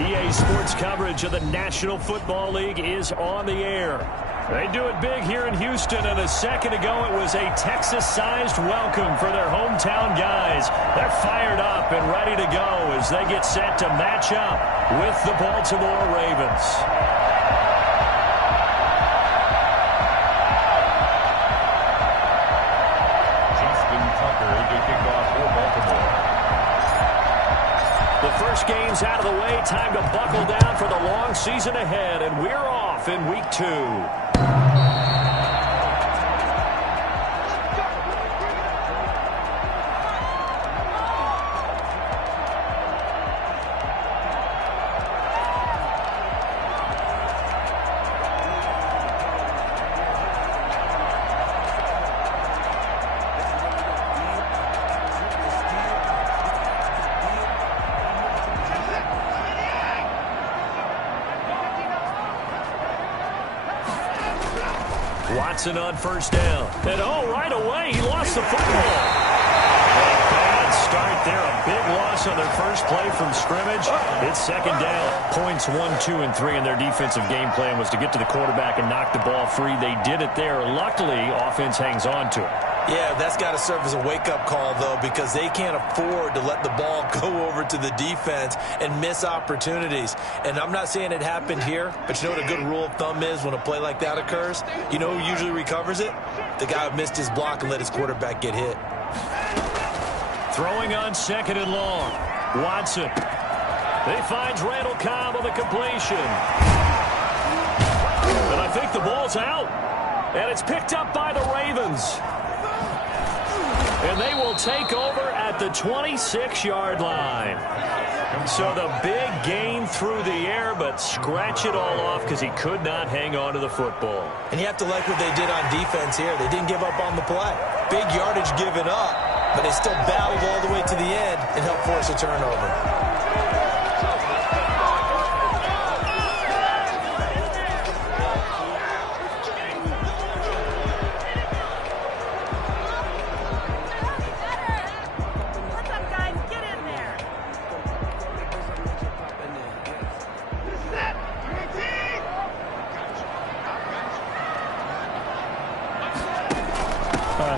EA Sports coverage of the National Football League is on the air. They do it big here in Houston, and a second ago it was a Texas-sized welcome for their hometown guys. They're fired up and ready to go as they get set to match up with the Baltimore Ravens. The first game's out of the way. Time to buckle down for the long season ahead, and we're off in week 2. Watson on first down. And right away, he lost the football. A bad start there. A big loss on their first play from scrimmage. It's second down. Points 1, 2, and 3 in their defensive game plan was to get to the quarterback and knock the ball free. They did it there. Luckily, offense hangs on to it. Yeah, that's got to serve as a wake-up call, though, because they can't afford to let the ball go over to the defense and miss opportunities. And I'm not saying it happened here, but you know what a good rule of thumb is when a play like that occurs? You know who usually recovers it? The guy who missed his block and let his quarterback get hit. Throwing on second and long. Watson. He finds Randall Cobb on the completion. And I think the ball's out. And it's picked up by the Ravens. And they will take over at the 26-yard line. So the big gain through the air, but scratch it all off because he could not hang on to the football. And you have to like what they did on defense here. They didn't give up on the play. Big yardage given up, but they still battled all the way to the end and helped force a turnover.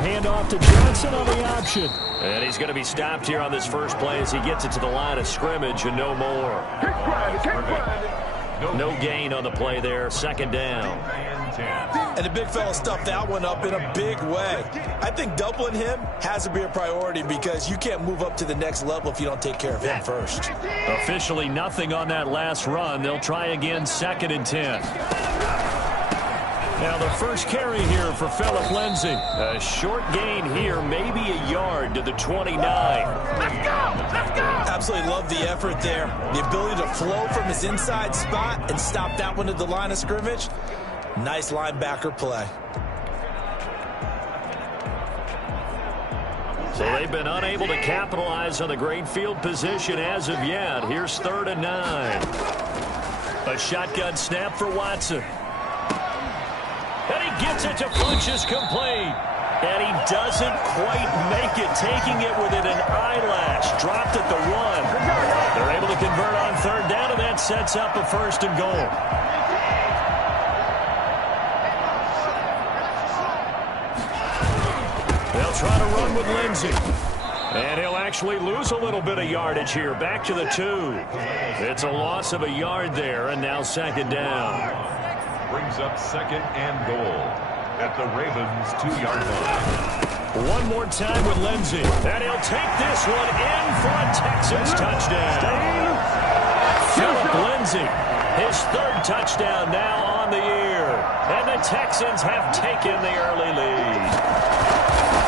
Handoff to Johnson on the option. And he's going to be stopped here on this first play as he gets it to the line of scrimmage and no more. No gain on the play there. Second down. And the big fella stuffed that one up in a big way. I think doubling him has to be a priority because you can't move up to the next level if you don't take care of him first. Officially nothing on that last run. They'll try again, 2nd and 10. Now the first carry here for Phillip Lindsay. A short gain here, maybe a yard to the 29. Let's go! Let's go! Absolutely love the effort there. The ability to flow from his inside spot and stop that one at the line of scrimmage. Nice linebacker play. So they've been unable to capitalize on the great field position as of yet. Here's 3rd and 9. A shotgun snap for Watson. And he gets it to Funchess complete. And he doesn't quite make it, taking it within an eyelash. Dropped at the 1. They're able to convert on 3rd down, and that sets up a 1st and goal. They'll try to run with Lindsay. And he'll actually lose a little bit of yardage here. Back to the 2. It's a loss of a yard there, and now 2nd down. Brings up 2nd and goal at the Ravens' 2-yard line. One more time with Lindsay. And he'll take this one in for a Texans touchdown. Phillip Lindsay, his 3rd touchdown now on the year. And the Texans have taken the early lead.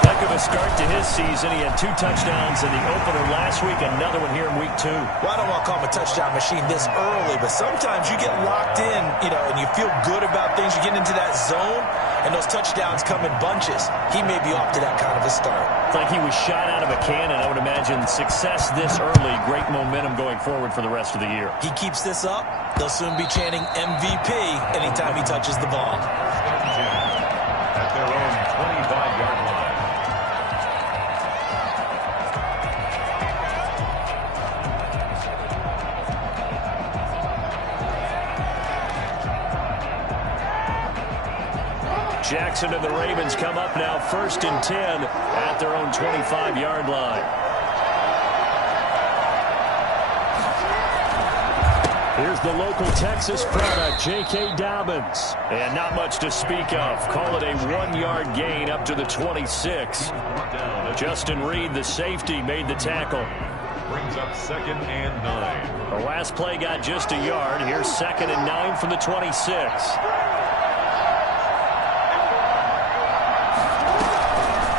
Heck of a start to his season. He had 2 touchdowns in the opener last week, another one here in week 2. Well, I don't want to call him a touchdown machine this early, but sometimes you get locked in, and you feel good about things. You get into that zone, and those touchdowns come in bunches. He may be off to that kind of a start. It's like he was shot out of a cannon. I would imagine success this early, great momentum going forward for the rest of the year. He keeps this up, they'll soon be chanting MVP anytime he touches the ball. At their own 25-yard line. Jackson and the Ravens come up now 1st and 10 at their own 25-yard line. Here's the local Texas product, J.K. Dobbins. And not much to speak of. Call it a 1-yard gain up to the 26. Justin Reed, the safety, made the tackle. Brings up 2nd and 9. The last play got just a yard. Here's 2nd and 9 from the 26.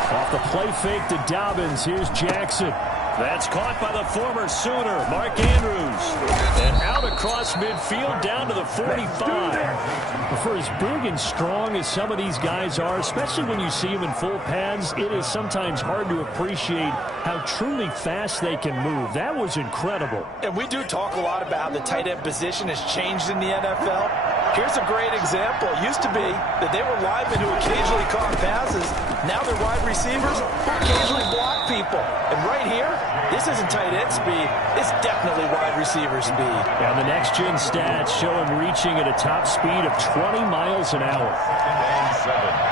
Off the play fake to Dobbins. Here's Jackson. That's caught by the former Sooner, Mark Andrews. And out across midfield down to the 45. For as big and strong as some of these guys are, especially when you see them in full pads, it is sometimes hard to appreciate how truly fast they can move. That was incredible. And we do talk a lot about how the tight end position has changed in the NFL. Here's a great example. It used to be that they were linemen who occasionally caught passes. Now they're wide receivers who occasionally block people. And right here, this isn't tight end speed. It's definitely wide receiver speed. And the next-gen stats show him reaching at a top speed of 20 miles an hour. 2nd and 7.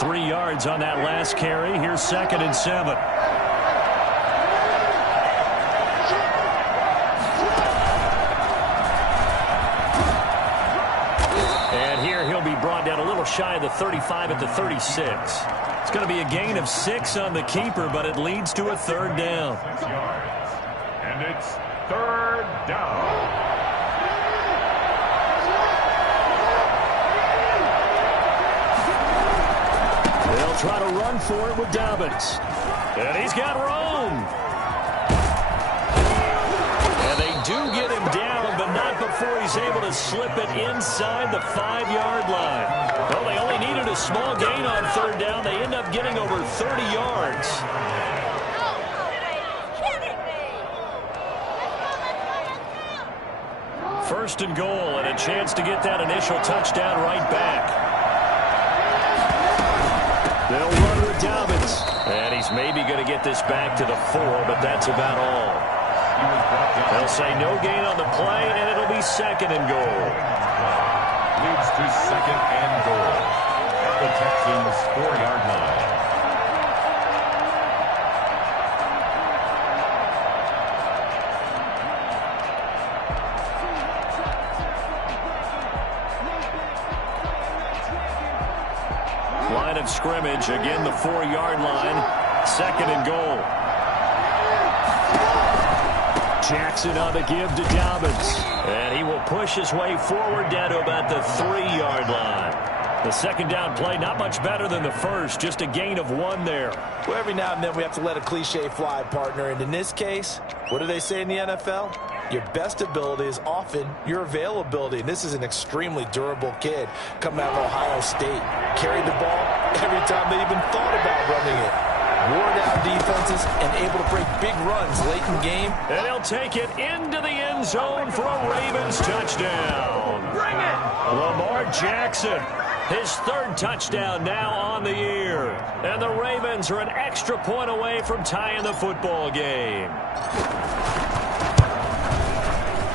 3 yards on that last carry. Here's 2nd and 7. And here he'll be brought down a little shy of the 35 at the 36. It's going to be a gain of 6 on the keeper, but it leads to a 3rd down. 6 yards. And it's 3rd down. They'll try to run for it with Dobbins. And he's got room. And they do get him down, but not before he's able to slip it inside the 5-yard line. Well, they only needed a small gain on 3rd down. They end up getting over 30 yards. First and goal, and a chance to get that initial touchdown right back. They'll run with Dobbins. And he's maybe going to get this back to the 4, but that's about all. They'll say no gain on the play, and it'll be 2nd and goal. Leads to 2nd and goal at the Texans' 4-yard line. Line of scrimmage, again the 4-yard line. 2nd and goal. Jackson on the give to Dobbins. And he will push his way forward down to about the 3-yard line. The 2nd down play, not much better than the first, just a gain of 1 there. Well, every now and then we have to let a cliche fly, partner. And in this case, what do they say in the NFL? Your best ability is often your availability. And this is an extremely durable kid coming out of Ohio State. Carried the ball every time they even thought about running it. Wore down defenses and able to break big runs late in game. And he'll take it into the end zone for a Ravens touchdown. Bring it! Lamar Jackson, his 3rd touchdown now on the year. And the Ravens are an extra point away from tying the football game.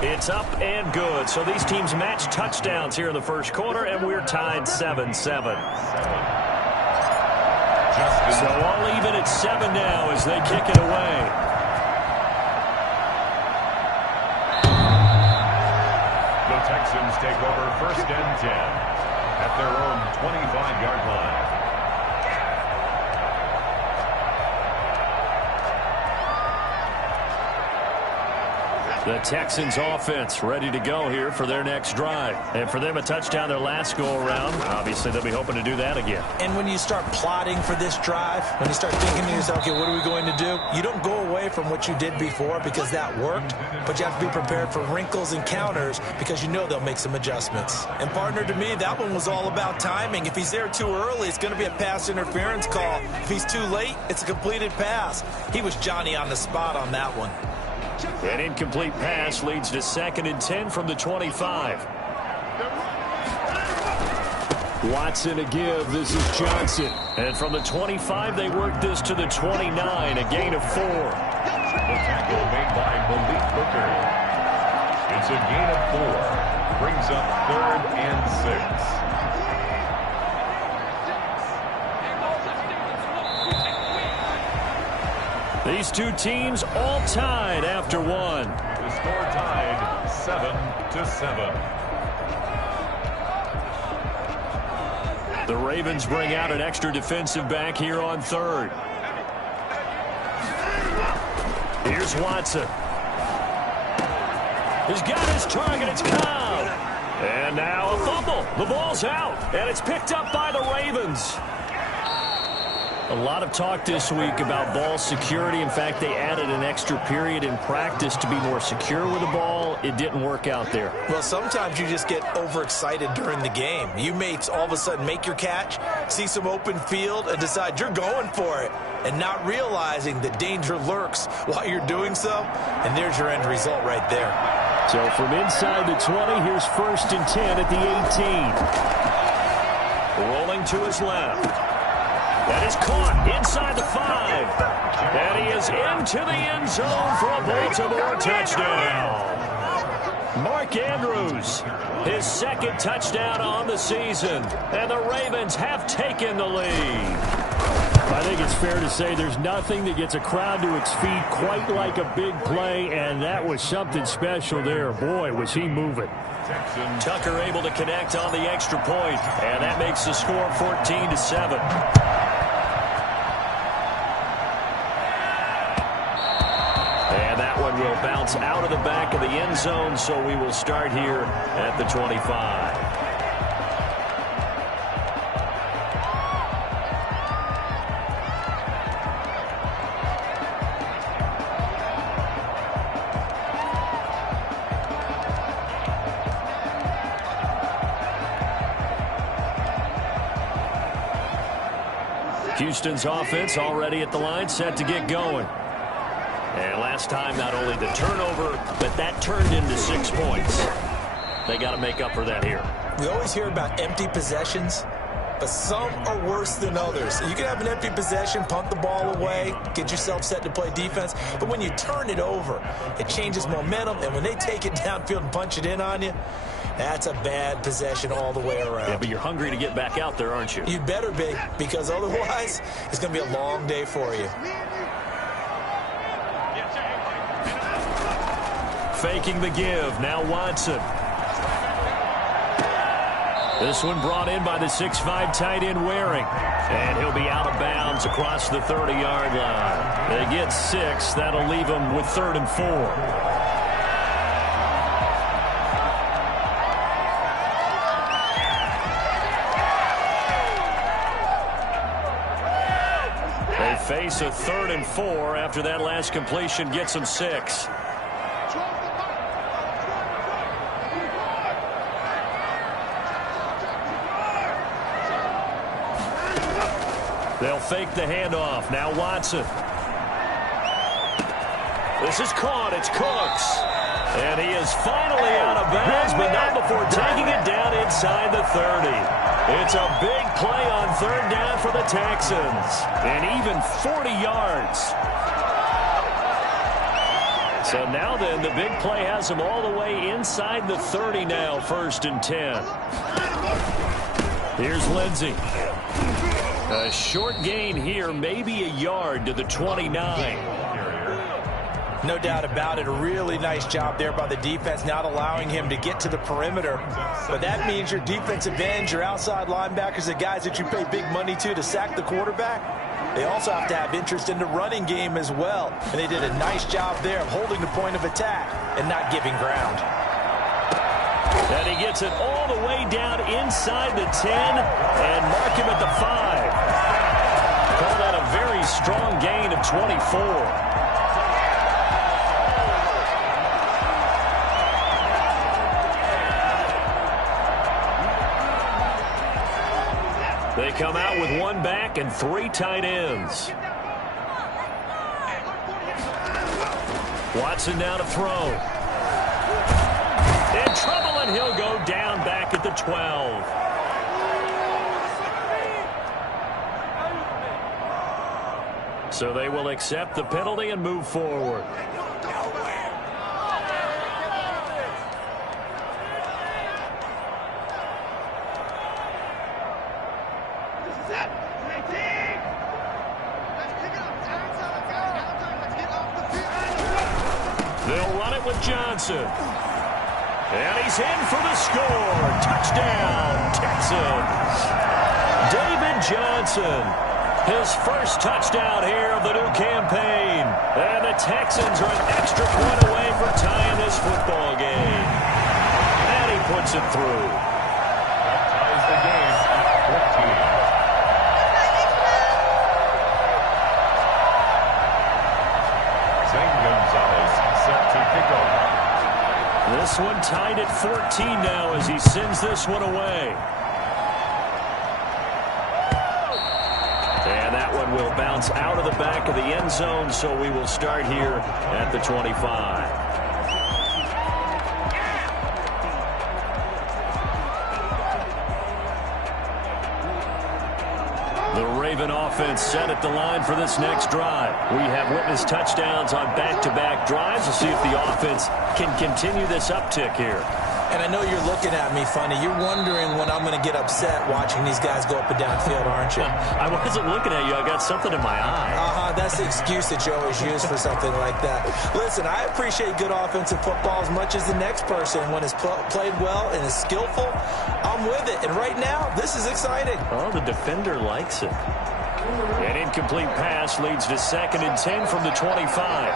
It's up and good. So these teams match touchdowns here in the first quarter, and we're tied 7-7. So all even at 7 now as they kick it away. The Texans take over 1st and 10 at their own 25-yard line. The Texans offense ready to go here for their next drive. And for them, a touchdown their last go-around. Obviously, they'll be hoping to do that again. And when you start plotting for this drive, when you start thinking to yourself, okay, what are we going to do? You don't go away from what you did before because that worked, but you have to be prepared for wrinkles and counters because you know they'll make some adjustments. And, partner, to me, that one was all about timing. If he's there too early, it's going to be a pass interference call. If he's too late, it's a completed pass. He was Johnny on the spot on that one. An incomplete pass leads to 2nd and 10 from the 25. Watson a give. This is Johnson. And from the 25, they work this to the 29, a gain of 4. The tackle made by Malik Booker. It's a gain of 4. Brings up 3rd and 6. These two teams all tied after one. The score tied 7-7. The Ravens bring out an extra defensive back here on 3rd. Here's Watson. He's got his target. It's Cobb. And now a fumble. The ball's out, and it's picked up by the Ravens. A lot of talk this week about ball security. In fact, they added an extra period in practice to be more secure with the ball. It didn't work out there. Well, sometimes you just get overexcited during the game. You may all of a sudden make your catch, see some open field, and decide you're going for it, and not realizing that danger lurks while you're doing so. And there's your end result right there. So from inside the 20, here's 1st and 10 at the 18. Rolling to his left. That is caught inside the 5. And he is into the end zone for a Baltimore touchdown. Mark Andrews, his 2nd touchdown on the season. And the Ravens have taken the lead. I think it's fair to say there's nothing that gets a crowd to its feet quite like a big play, and that was something special there. Boy, was he moving. Tucker able to connect on the extra point, and that makes the score 14-7. And that one will bounce out of the back of the end zone, so we will start here at the 25. Houston's offense already at the line, set to get going. And last time, not only the turnover, but that turned into 6 points. They got to make up for that here. We always hear about empty possessions, but some are worse than others. You can have an empty possession, punt the ball away, get yourself set to play defense, but when you turn it over, it changes momentum, and when they take it downfield and punch it in on you, that's a bad possession all the way around. Yeah, but you're hungry to get back out there, aren't you? You better be, because otherwise, it's going to be a long day for you. Faking the give. Now Watson. This one brought in by the 6'5" tight end Waring. And he'll be out of bounds across the 30-yard line. They get 6. That'll leave them with 3rd and 4. Face a 3rd and 4 after that last completion gets them 6. They'll fake the handoff. Now Watson. This is caught. It's Cooks. And he is finally out of bounds, but not before taking it down inside the 30. It's a big play on 3rd down for the Texans. And even 40 yards. So now then, the big play has them all the way inside the 30 now, 1st and 10. Here's Lindsey. A short gain here, maybe a yard to the 29. No doubt about it. A really nice job there by the defense, not allowing him to get to the perimeter. But that means your defensive ends, your outside linebackers, the guys that you pay big money to sack the quarterback, they also have to have interest in the running game as well. And they did a nice job there of holding the point of attack and not giving ground. And he gets it all the way down inside the 10 and mark him at the 5. Call that a very strong gain of 24. They come out with 1 back and 3 tight ends. Watson now to throw. In trouble, and he'll go down back at the 12. So they will accept the penalty and move forward. They'll run it with Johnson. And he's in for the score. Touchdown, Texans. David Johnson, his first touchdown here of the new campaign. And the Texans are an extra point away from tying this football game. And he puts it through. That ties the game at 14. Set to kick off. This one tied at 14 now as he sends this one away. And that one will bounce out of the back of the end zone, so we will start here at the 25. The Raven offense set at the line for this next drive. We have witnessed touchdowns on back-to-back drives. We'll see if the offense can continue this uptick here. And I know you're looking at me funny. You're wondering when I'm going to get upset watching these guys go up and down field, aren't you? I wasn't looking at you. I got something in my eye. That's the excuse that you always use for something like that. Listen, I appreciate good offensive football as much as the next person. When it's played well and is skillful, I'm with it. And right now, this is exciting. Oh, the defender likes it. An incomplete pass leads to 2nd and 10 from the 25.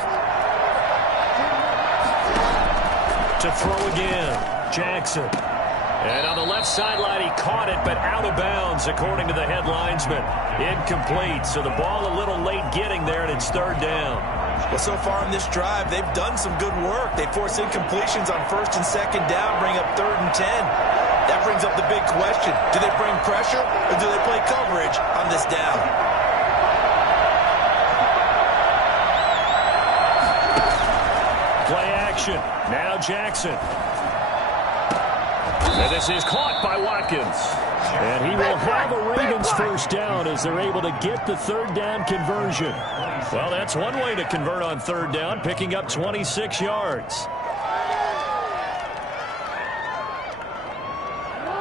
To throw again. Jackson. And on the left sideline, he caught it, but out of bounds, according to the head linesman. Incomplete, so the ball a little late getting there, and it's 3rd down. Well, so far in this drive, they've done some good work. They force incompletions on 1st and 2nd down, bring up 3rd and 10. That brings up the big question. Do they bring pressure, or do they play coverage on this down? Play action. Now Jackson. And this is caught by Watkins. And he will have a Ravens first down as they're able to get the 3rd down conversion. Well, that's one way to convert on 3rd down, picking up 26 yards.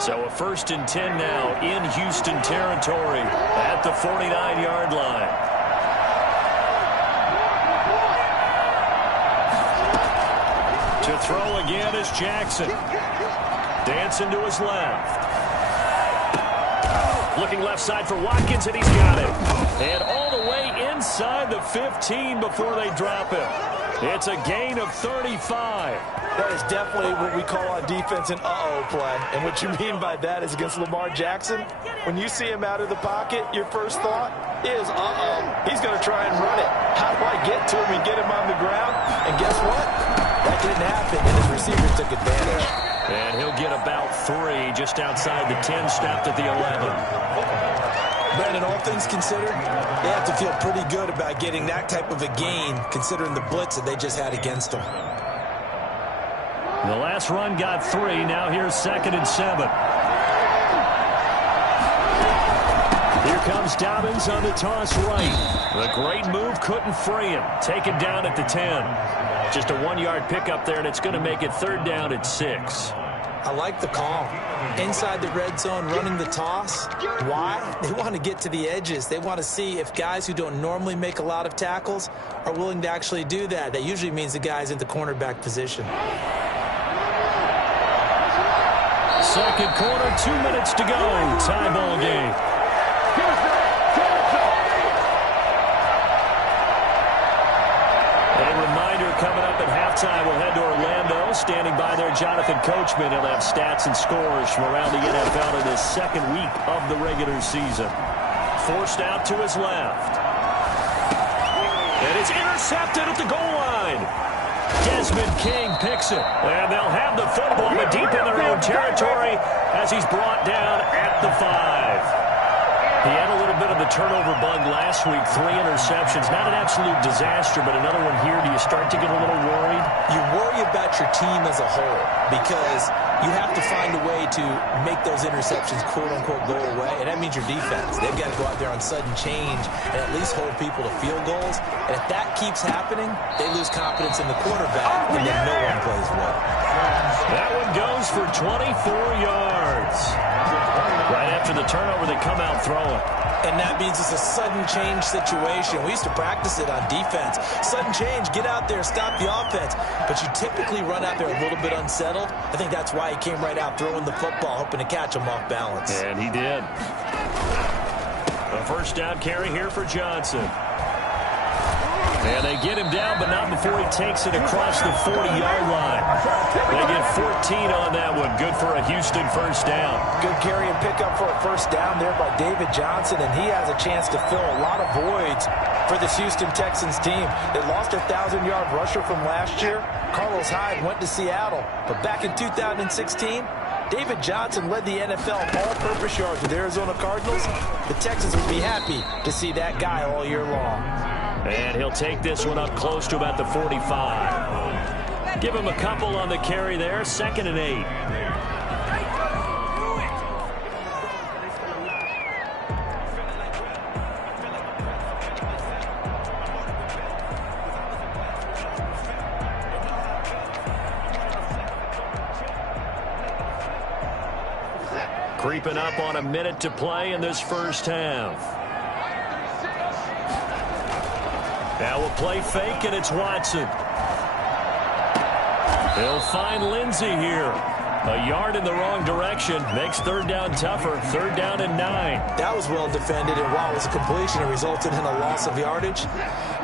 So a 1st and 10 now in Houston territory at the 49-yard line. To throw again is Jackson. Dancing to his left. Looking left side for Watkins, and he's got it. And all the way inside the 15 before they drop him. It's a gain of 35. That is definitely what we call on defense an uh-oh play. And what you mean by that is against Lamar Jackson, when you see him out of the pocket, your first thought is, uh-oh, he's going to try and run it. How do I get to him and get him on the ground? And guess what? That didn't happen, and his receiver took advantage. And he'll get about 3 just outside the 10, stopped at the 11. Brandon, all things considered, they have to feel pretty good about getting that type of a gain, considering the blitz that they just had against them. The last run got 3. Now here's 2nd and 7. Here comes Dobbins on the toss right. The great move couldn't free him. Taken down at the 10. Just a 1-yard pickup there, and it's going to make it 3rd down at 6. I like the call. Inside the red zone, running the toss. Why? They want to get to the edges. They want to see if guys who don't normally make a lot of tackles are willing to actually do that. That usually means the guy's in the cornerback position. 2nd quarter, 2 minutes to go. Tie ball game. Coming up at halftime, we'll head to Orlando. Standing by there, Jonathan Coachman. He'll have stats and scores from around the NFL in his 2nd week of the regular season. Forced out to his left. And it's intercepted at the goal line. Desmond King picks it. And they'll have the football, but deep in their own territory as he's brought down at the 5. He had a little bit of the turnover bug last week, 3 interceptions. Not an absolute disaster, but another one here. Do you start to get a little worried? You worry about your team as a whole because you have to find a way to make those interceptions, quote-unquote, go away, and that means your defense. They've got to go out there on sudden change and at least hold people to field goals. And if that keeps happening, they lose confidence in the quarterback, and then no one plays well. That one goes for 24 yards. Right after the turnover, they come out throwing. And that means it's a sudden change situation. We used to practice it on defense. Sudden change, get out there, stop the offense. But you typically run out there a little bit unsettled. I think that's why he came right out throwing the football, hoping to catch him off balance. And he did. A first down carry here for Johnson. And they get him down, but not before he takes it across the 40-yard line. They get 14 on that one. Good for a Houston first down. Good carry and pickup for a first down there by David Johnson, and he has a chance to fill a lot of voids for this Houston Texans team. They lost their 1,000-yard rusher from last year. Carlos Hyde went to Seattle, but back in 2016, David Johnson led the NFL all-purpose yards with Arizona Cardinals. The Texans would be happy to see that guy all year long. And he'll take this one up close to about the 45. Give him a couple on the carry there. 2nd and 8. Creeping up on a minute to play in this first half. Now we'll play fake, and it's Watson. They'll find Lindsey here. A yard in the wrong direction. Makes 3rd down tougher. 3rd down and 9. That was well defended, and while it was a completion, it resulted in a loss of yardage.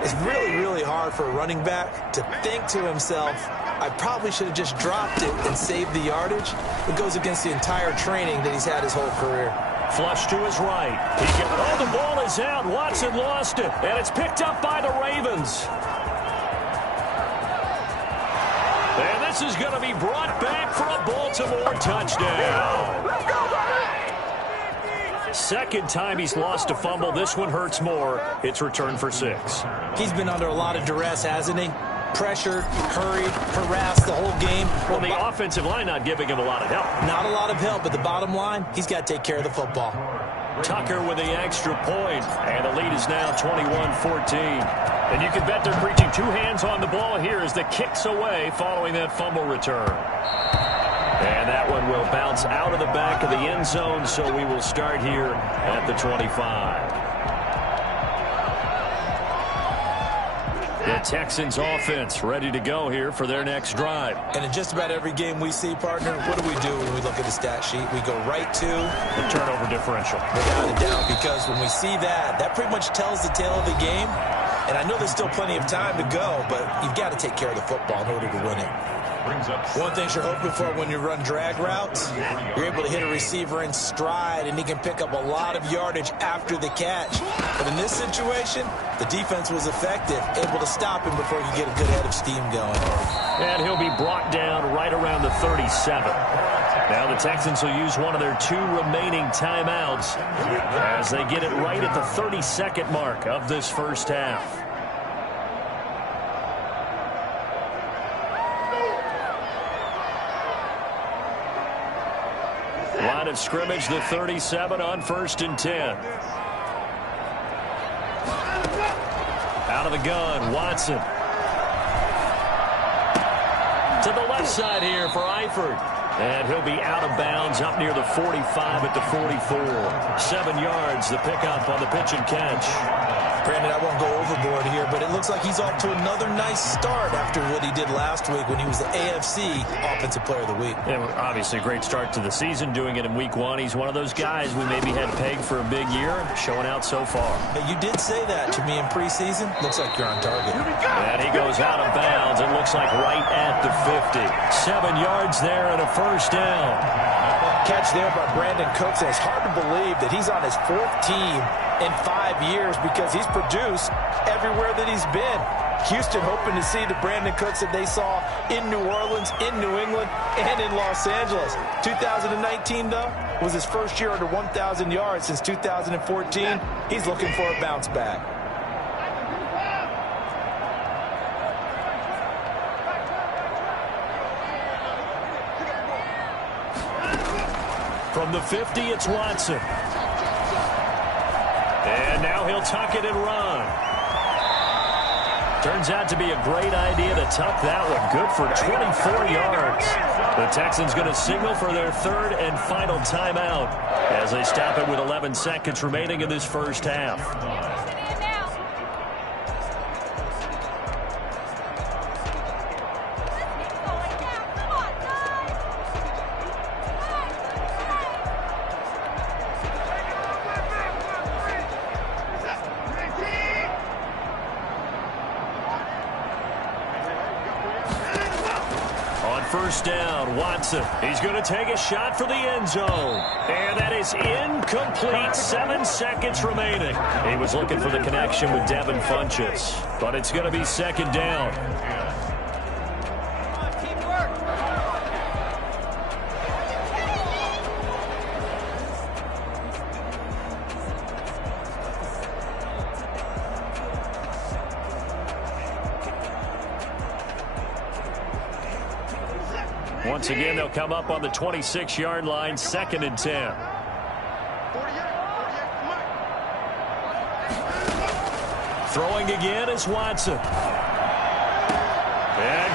It's really, really hard for a running back to think to himself, I probably should have just dropped it and saved the yardage. It goes against the entire training that he's had his whole career. Flush to his right. The ball is out. Watson lost it, and it's picked up by the Ravens. And this is going to be brought back for a Baltimore touchdown. Let's go, baby! 2nd time he's lost a fumble. This one hurts more. It's returned for 6. He's been under a lot of duress, hasn't he? Pressured, hurried, harassed the whole game. Well, the offensive line not giving him a lot of help. Not a lot of help, but the bottom line, he's got to take care of the football. Tucker with the extra point, and the lead is now 21-14. And you can bet they're preaching 2 hands on the ball here as the kick's away following that fumble return. And that one will bounce out of the back of the end zone, so we will start here at the 25. The Texans offense ready to go here for their next drive. And in just about every game we see, partner, what do we do when we look at the stat sheet? We go right to the turnover differential. Without a doubt, because when we see that, that pretty much tells the tale of the game. And I know there's still plenty of time to go, but you've got to take care of the football in order to win it. One thing you're hoping for when you run drag routes, you're able to hit a receiver in stride, and he can pick up a lot of yardage after the catch. But in this situation, the defense was effective, able to stop him before he could get a good head of steam going. And he'll be brought down right around the 37. Now the Texans will use one of their 2 remaining timeouts as they get it right at the 32nd mark of this first half. Line of scrimmage, the 37 on 1st and 10. Out of the gun, Watson. To the left side here for Eifert. And he'll be out of bounds up near the 45 at the 44. 7 yards, the pickup on the pitch and catch. Brandon, I won't go overboard here, but it looks like he's off to another nice start after what he did last week when he was the AFC Offensive Player of the Week. Yeah, obviously a great start to the season, doing it in week 1. He's one of those guys we maybe had pegged for a big year, showing out so far. But you did say that to me in preseason. Looks like you're on target. And he goes out of bounds. It looks like right at the 50. 7 yards there and a first down. Catch there by Brandon Cooks. And it's hard to believe that he's on his 4th team in 5 years because he's produced everywhere that he's been. Houston hoping to see the Brandon Cooks that they saw in New Orleans, in New England, and in Los Angeles. 2019, though, was his first year under 1,000 yards since 2014. He's looking for a bounce back. From the 50, it's Watson. And now he'll tuck it and run. Turns out to be a great idea to tuck that one. Good for 24 yards. The Texans going to signal for their third and final timeout as they stop it with 11 seconds remaining in this first half. First down, Watson. He's going to take a shot for the end zone. And that is incomplete. 7 seconds remaining. He was looking for the connection with Devin Funchess. But it's going to be second down. Once again, they'll come up on the 26-yard line, 2nd and 10. Throwing again is Watson. And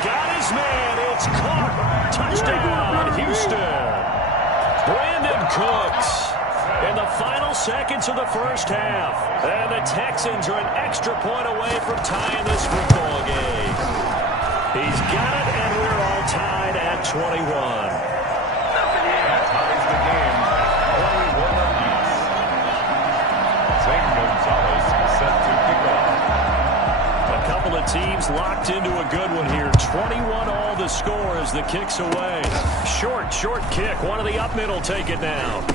got his man. It's caught. Touchdown, Houston. Brandon Cooks in the final seconds of the first half. And the Texans are an extra point away from tying this football game. He's got it, and we're all tied at 21. That ties the game at 21 apiece. St. Gonzalez set to kick off. A couple of teams locked into a good one here. 21 all the score as the kick's away. Short kick. One of the up middle take it now.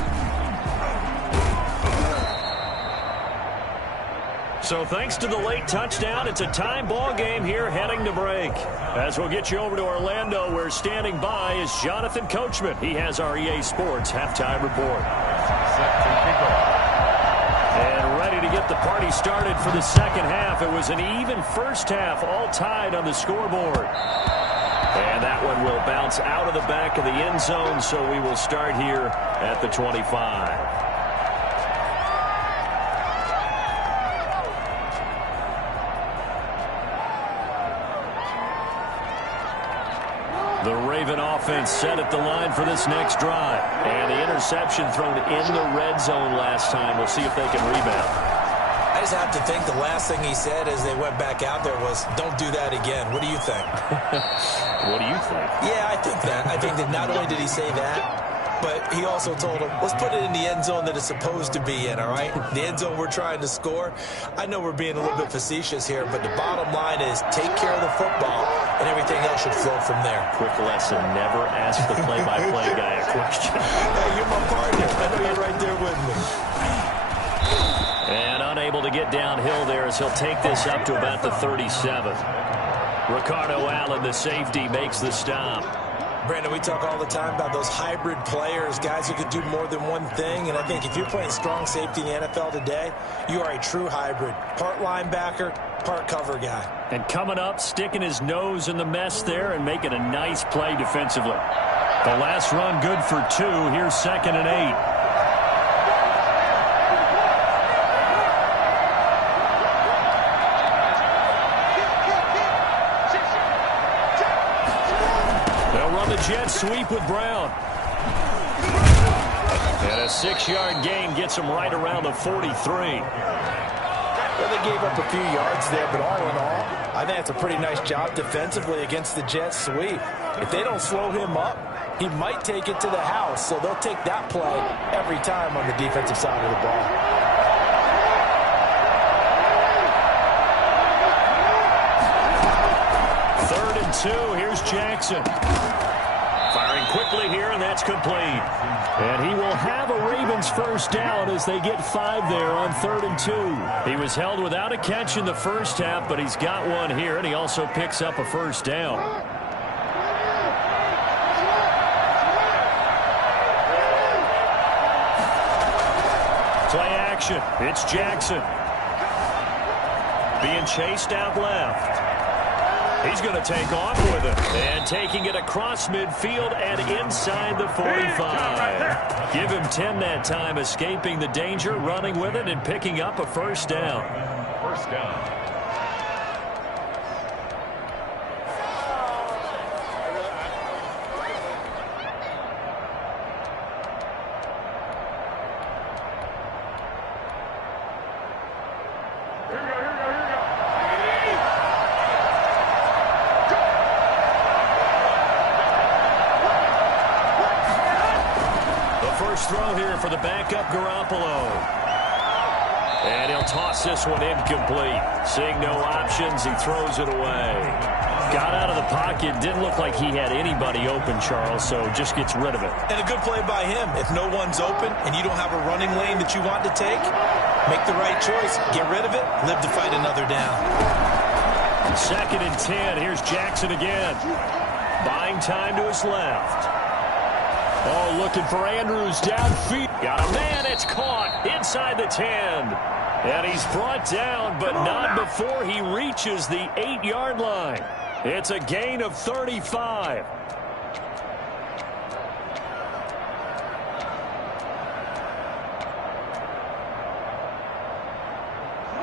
So thanks to the late touchdown, it's a time ball game here heading to break. As we'll get you over to Orlando, where standing by is Jonathan Coachman. He has our EA Sports halftime report. Set to kick off. And ready to get the party started for the second half. It was an even first half, all tied on the scoreboard. And that one will bounce out of the back of the end zone, so we will start here at the 25. The Raven offense set at the line for this next drive. And the interception thrown in the red zone last time. We'll see if they can rebound. I just have to think the last thing he said as they went back out there was, don't do that again. What do you think? What do you think? Yeah, I think that. I think that not only did he say that, but he also told him, let's put it in the end zone that it's supposed to be in, all right? The end zone we're trying to score. I know we're being a little bit facetious here, but the bottom line is take care of the football, and everything else should flow from there. Quick lesson, never ask the play-by-play guy a question. Hey, you're my partner. I know you're right there with me. And unable to get downhill there as he'll take this up to about the 37. Ricardo Allen, the safety, makes the stop. Brandon, we talk all the time about those hybrid players, guys who could do more than one thing. And I think if you're playing strong safety in the NFL today, you are a true hybrid. Part linebacker, part cover guy. And coming up, sticking his nose in the mess there and making a nice play defensively. The last run good for 2. Here's 2nd and 8. Jet sweep with Brown. And a 6-yard gain gets him right around the 43. Well, they gave up a few yards there, but all in all, I think it's a pretty nice job defensively against the jet sweep. If they don't slow him up, he might take it to the house, so they'll take that play every time on the defensive side of the ball. Third and 2, here's Jackson. Firing quickly here, and that's complete. And he will have a Ravens first down as they get 5 there on 3rd and 2. He was held without a catch in the first half, but he's got one here, and he also picks up a first down. Play action. It's Jackson. Being chased out left. He's going to take off with it. And taking it across midfield and inside the 45. Give him 10 that time, escaping the danger, running with it, and picking up a first down. First down. Throw here for the backup Garoppolo. And he'll toss this one incomplete. Seeing no options, he throws it away. Got out of the pocket. Didn't look like he had anybody open, Charles, so just gets rid of it. And a good play by him. If no one's open and you don't have a running lane that you want to take, make the right choice. Get rid of it. Live to fight another down. 2nd and 10. Here's Jackson again. Buying time to his left. Oh, looking for Andrews downfield. Got a man. It's caught inside the 10. And he's brought down, but not before he reaches the 8-yard line. It's a gain of 35.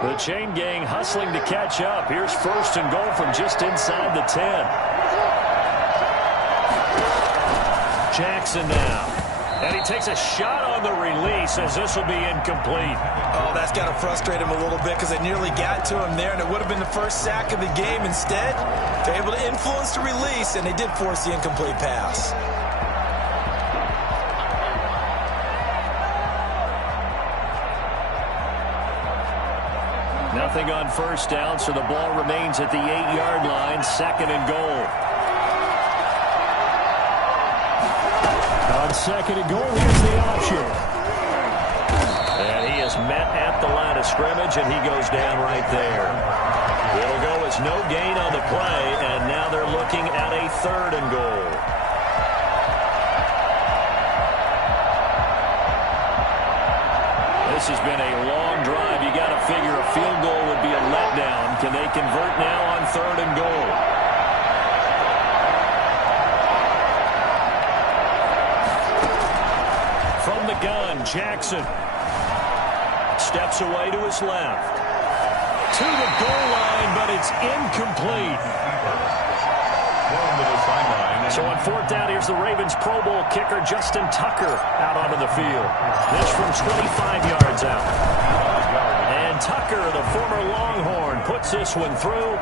The chain gang hustling to catch up. Here's 1st and goal from just inside the 10. Jackson now. And he takes a shot on the release as this will be incomplete. Oh, that's got to frustrate him a little bit because they nearly got to him there, and it would have been the first sack of the game. Instead, they're able to influence the release, and they did force the incomplete pass. Nothing on first down, so the ball remains at the 8-yard line, 2nd and goal. On 2nd and goal, here's the option. And he is met at the line of scrimmage, and he goes down right there. It'll go as no gain on the play, and now they're looking at a 3rd and goal. This has been a long drive. You got to figure a field goal would be a letdown. Can they convert now on 3rd and goal? From the gun, Jackson steps away to his left. To the goal line, but it's incomplete. So on 4th down, here's the Ravens Pro Bowl kicker, Justin Tucker, out onto the field. This from 25 yards out. And Tucker, the former Longhorn, puts this one through.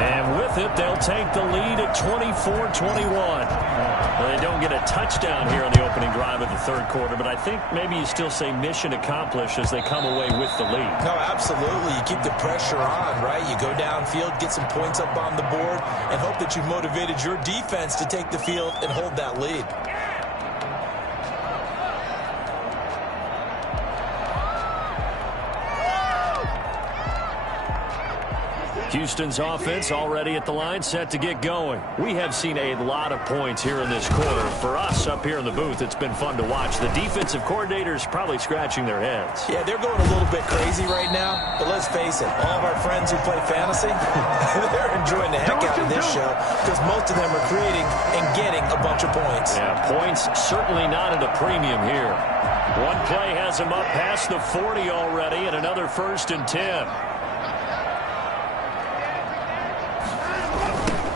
And with it, they'll take the lead at 24-21. Well, they don't get a touchdown here in the opening drive of the 3rd quarter, but I think maybe you still say mission accomplished as they come away with the lead. No, absolutely. You keep the pressure on, right? You go downfield, get some points up on the board, and hope that you've motivated your defense to take the field and hold that lead. Houston's offense already at the line, set to get going. We have seen a lot of points here in this quarter. For us up here in the booth, it's been fun to watch. The defensive coordinators probably scratching their heads. Yeah, they're going a little bit crazy right now, but let's face it, all of our friends who play fantasy, they're enjoying the heck out of this show because most of them are creating and getting a bunch of points. Yeah, points certainly not at a premium here. One play has them up past the 40 already, and another 1st and 10.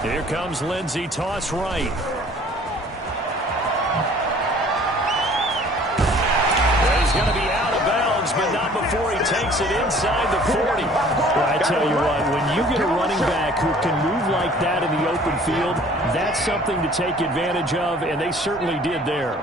Here comes Lindsey, toss right. He's going to be out of bounds, but not before he takes it inside the 40. Well, I tell you what, when you get a running back who can move like that in the open field, that's something to take advantage of, and they certainly did there.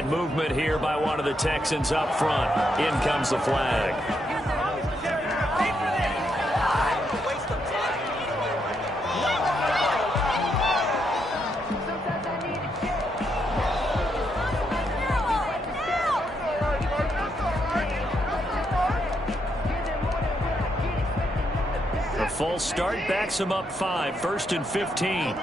Bad movement here by one of the Texans up front. In comes the flag. A full start backs him up 5, 1st and 15.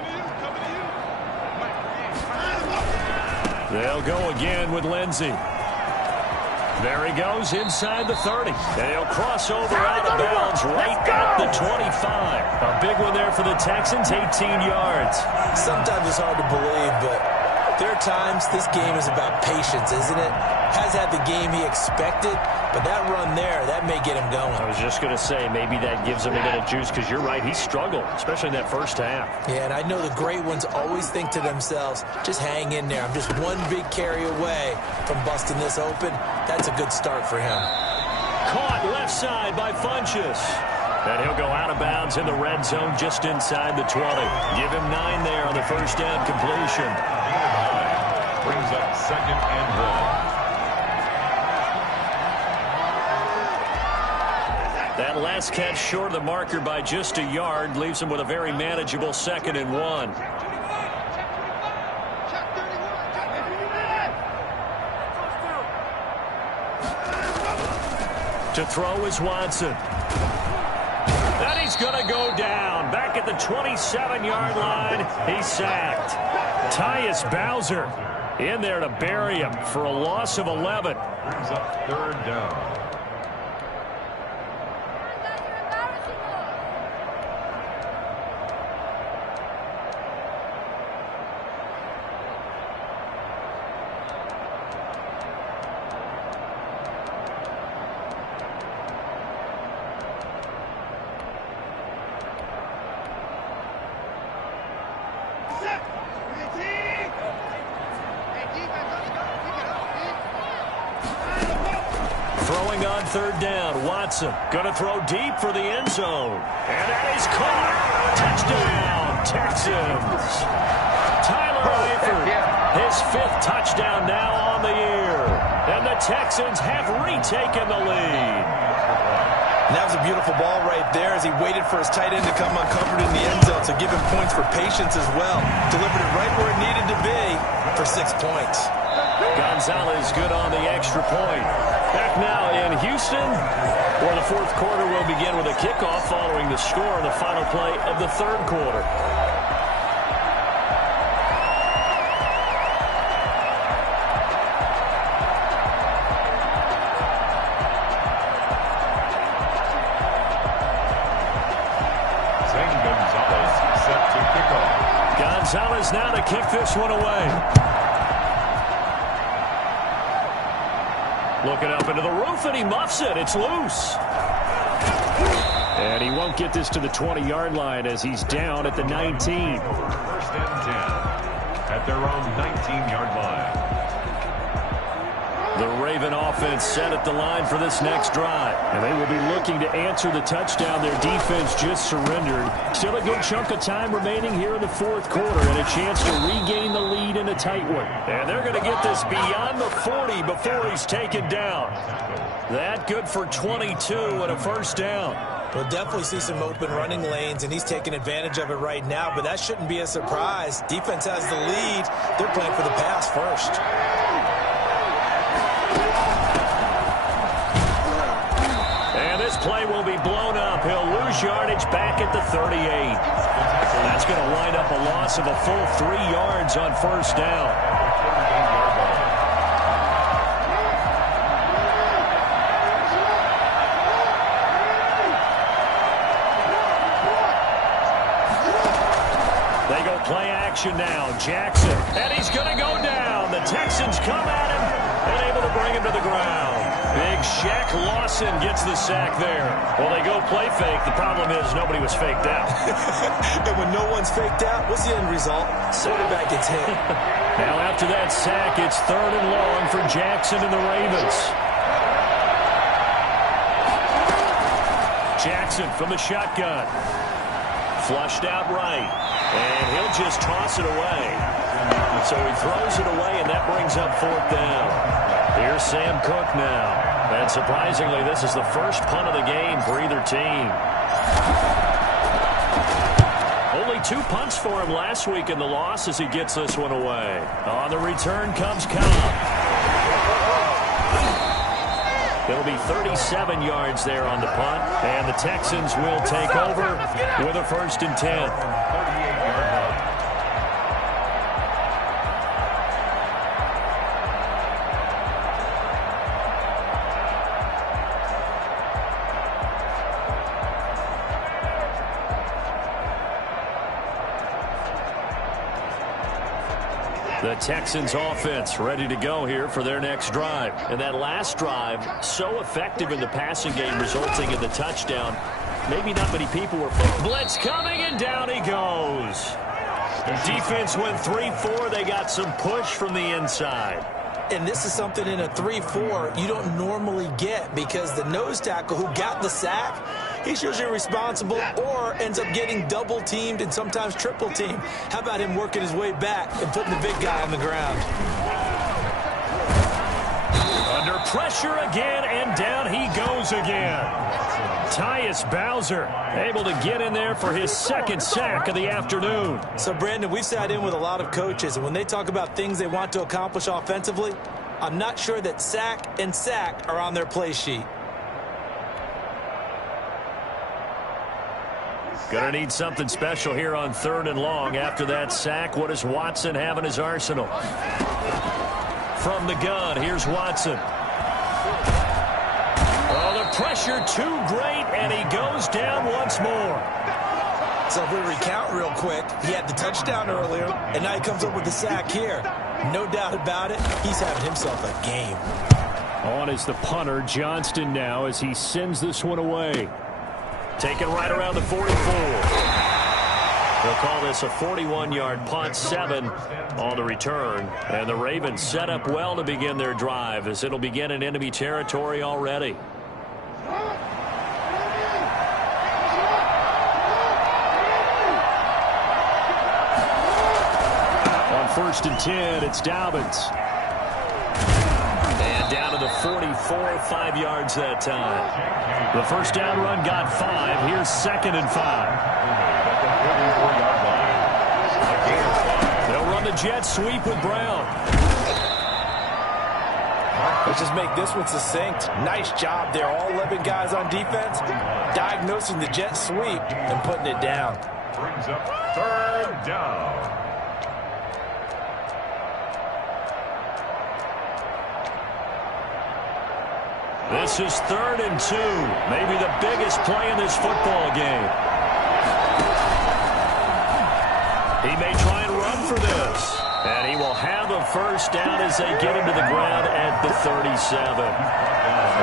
They'll go again with Lindsey. There he goes inside the 30. And he'll cross over out of bounds right at the 25. A big one there for the Texans, 18 yards. Sometimes it's hard to believe, but there are times this game is about patience, isn't it? Has had the game he expected, but that run there, that may get him going. I was just going to say, maybe that gives him a bit of juice, because you're right, he struggled, especially in that first half. Yeah, and I know the great ones always think to themselves, just hang in there. I'm just one big carry away from busting this open. That's a good start for him. Caught left side by Funchess. And he'll go out of bounds in the red zone just inside the 20. Give him 9 there on the first down completion. Brings up 2nd and 1. That last catch short of the marker by just a yard leaves him with a very manageable 2nd and 1. To throw is Watson. And he's going to go down. Back at the 27-yard line. He's sacked. Tyus Bowser in there to bury him for a loss of 11. Brings up 3rd down. Throwing on 3rd down, Watson going to throw deep for the end zone. And that is caught. Touchdown, Texans. Tyler Eifert, his 5th touchdown now on the year. And the Texans have retaken the lead. And that was a beautiful ball right there as he waited for his tight end to come uncovered in the end zone, so give him points for patience as well. Delivered it right where it needed to be for 6 points. Gonzalez good on the extra point. Back now in Houston, where the 4th quarter will begin with a kickoff following the score on the final play of the 3rd quarter. Gonzalez set to kick off. Gonzalez now to kick this one away. Looking up into the roof, and he muffs it. It's loose. And he won't get this to the 20-yard line as he's down at the 19. 1st and 10 at their own 19-yard line. The Raven offense set at the line for this next drive. And they will be looking to answer the touchdown their defense just surrendered. Still a good chunk of time remaining here in the 4th quarter and a chance to regain the lead in a tight one. And they're going to get this beyond the 40 before he's taken down. That good for 22 and a 1st down. We'll definitely see some open running lanes, and he's taking advantage of it right now, but that shouldn't be a surprise. Defense has the lead. They're playing for the pass first. And this play will be blown up. He'll lose yardage back at the 38. That's going to wind up a loss of a full 3 yards on 1st down. They go play action now. Jackson, and he's going to go down. The Texans come at him and able to bring him to the ground. Big Shaq Lawson gets the sack there. Well, they go play fake. The problem is nobody was faked out. And when no one's faked out, what's the end result? Quarterback gets hit. Now after that sack, it's 3rd and long for Jackson and the Ravens. Jackson from the shotgun. Flushed out right. And he'll just toss it away. So he throws it away, and that brings up 4th down. Here's Sam Cook now. And surprisingly, this is the first punt of the game for either team. Only 2 punts for him last week in the loss as he gets this one away. On the return comes Cobb. It'll be 37 yards there on the punt, and the Texans will take over with a 1st and 10. The Texans offense ready to go here for their next drive. And that last drive, so effective in the passing game, resulting in the touchdown. Maybe not many people were focused. Blitz coming, and down he goes. Defense went 3-4. They got some push from the inside. And this is something in a 3-4 you don't normally get, because the nose tackle who got the sack, he's usually responsible or ends up getting double-teamed and sometimes triple-teamed. How about him working his way back and putting the big guy on the ground? Under pressure again, and down he goes again. Tyus Bowser able to get in there for his 2nd sack of the afternoon. So, Brandon, we've sat in with a lot of coaches, and when they talk about things they want to accomplish offensively, I'm not sure that sack and sack are on their play sheet. Gonna need something special here on 3rd and long. After that sack, what does Watson have in his arsenal? From the gun, here's Watson. Oh, the pressure too great, and he goes down once more. So if we recount real quick, he had the touchdown earlier, and now he comes up with the sack here. No doubt about it, he's having himself a game. On is the punter, Johnston, now, as he sends this one away. Taken right around the 44. They'll call this a 41-yard punt, 7 on the return. And the Ravens set up well to begin their drive, as it'll begin in enemy territory already. On 1st and 10, it's Dobbins. And down to the 44, 5 yards that time. The 1st down run got 5. Here's 2nd and 5. They'll run the jet sweep with Brown. Let's just make this one succinct. Nice job there. All 11 guys on defense diagnosing the jet sweep and putting it down. Brings up 3rd down. This is 3rd and 2. Maybe the biggest play in this football game. He may try and run for this. And he will have a 1st down as they get him to the ground at the 37.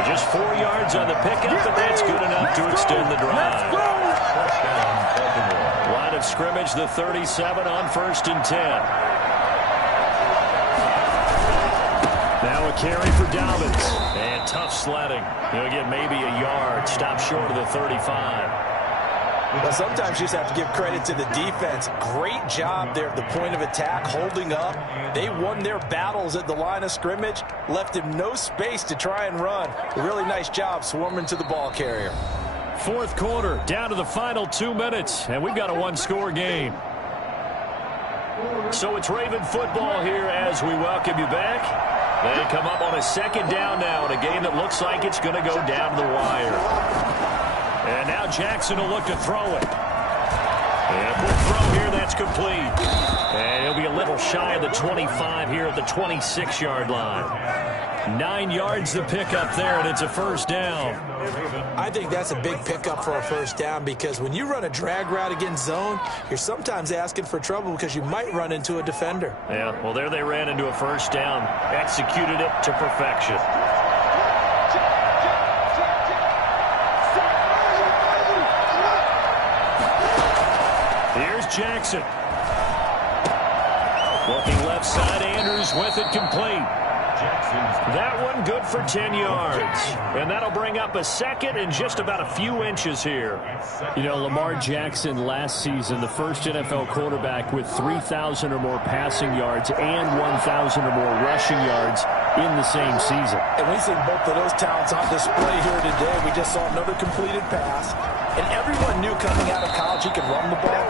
Just 4 yards on the pickup, but that's good enough to extend the drive. Line of scrimmage, the 37 on 1st and 10. Now a carry for Dobbins. And tough sledding. He'll get maybe a yard. Stop short of the 35. Well, sometimes you just have to give credit to the defense. Great job there at the point of attack, holding up. They won their battles at the line of scrimmage, left him no space to try and run. A really nice job swarming to the ball carrier. 4th quarter, down to the final 2 minutes, and we've got a 1-score game. So it's Raven football here as we welcome you back. They come up on a 2nd down now in a game that looks like it's going to go down to the wire. And now Jackson will look to throw it. And we'll throw here, that's complete. And he'll be a little shy of the 25 here at the 26-yard line. 9 yards to pick up there, and it's a 1st down. I think that's a big pickup for a 1st down, because when you run a drag route against zone, you're sometimes asking for trouble because you might run into a defender. Yeah, well, there they ran into a 1st down. Executed it to perfection. Here's Jackson. Looking left side, Andrews with it complete. Jackson's That one good for 10 yards. And that'll bring up a second and just about a few inches here. You know, Lamar Jackson last season, the first NFL quarterback with 3,000 or more passing yards and 1,000 or more rushing yards in the same season. And we see both of those talents on display here today. We just saw another completed pass. And everyone knew coming out of college he could run the ball.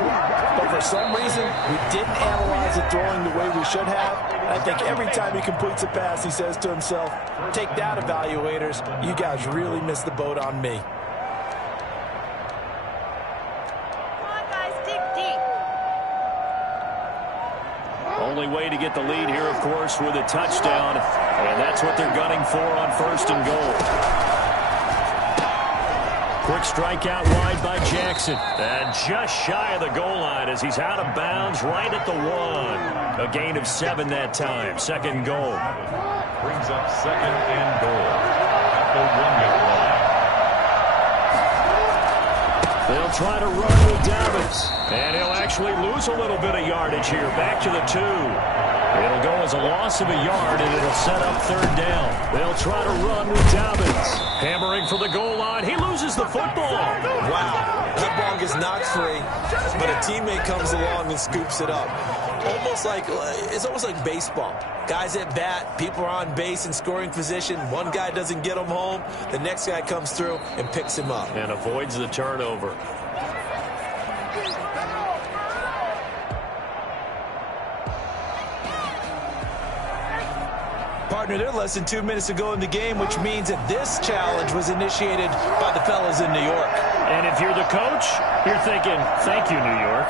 But for some reason, we didn't analyze it throwing the way we should have. And I think every time he completes a pass, he says to himself, take that, evaluators. You guys really missed the boat on me. Come on, guys, dig deep. Only way to get the lead here, of course, with a touchdown. And that's what they're gunning for on 1st and goal. Quick strike out wide by Jackson. And just shy of the goal line as he's out of bounds right at the 1. A gain of 7 that time. 2nd goal. Brings up 2nd and goal at the 1-yard line. They'll try to run with Davis. And he'll actually lose a little bit of yardage here. Back to the 2. It'll go as a loss of a yard, and it'll set up 3rd down. They'll try to run with Davis. Hammering for the goal line. He loses the football. Wow. That ball gets knocked free, but a teammate comes along and scoops it up. It's almost like baseball. Guys at bat, people are on base in scoring position. One guy doesn't get him home. The next guy comes through and picks him up. And avoids the turnover. Partner, they're less than 2 minutes to go in the game, which means that this challenge was initiated by the fellas in New York. And if you're the coach, you're thinking, thank you, New York.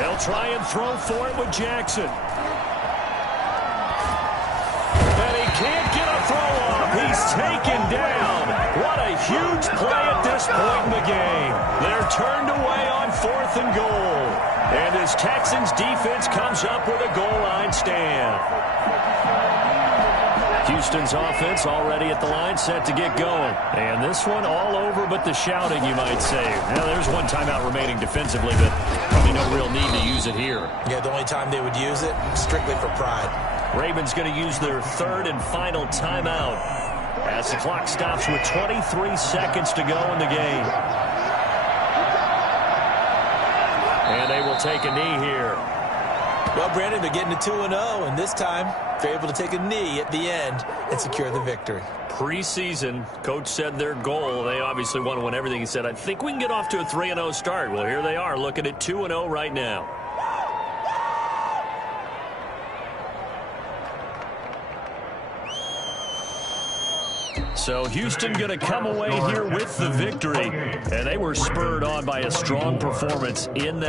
They'll try and throw for it with Jackson. And he can't get a throw off. He's taken down. What a huge play at this point in the game. They're turned away on 4th and goal. And this Texans defense comes up with a goal line stand. Houston's offense already at the line, set to get going. And this one all over but the shouting, you might say. Now, there's one timeout remaining defensively, but probably no real need to use it here. Yeah, the only time they would use it, strictly for pride. Ravens going to use their 3rd and final timeout as the clock stops with 23 seconds to go in the game. And they will take a knee here. Well, Brandon, they're getting to 2-0, and this time they're able to take a knee at the end and secure the victory. Preseason, coach said their goal, they obviously want to win everything. He said, I think we can get off to a 3-0 start. Well, here they are looking at 2-0 right now. So Houston going to come away here with the victory. And they were spurred on by a strong performance in that.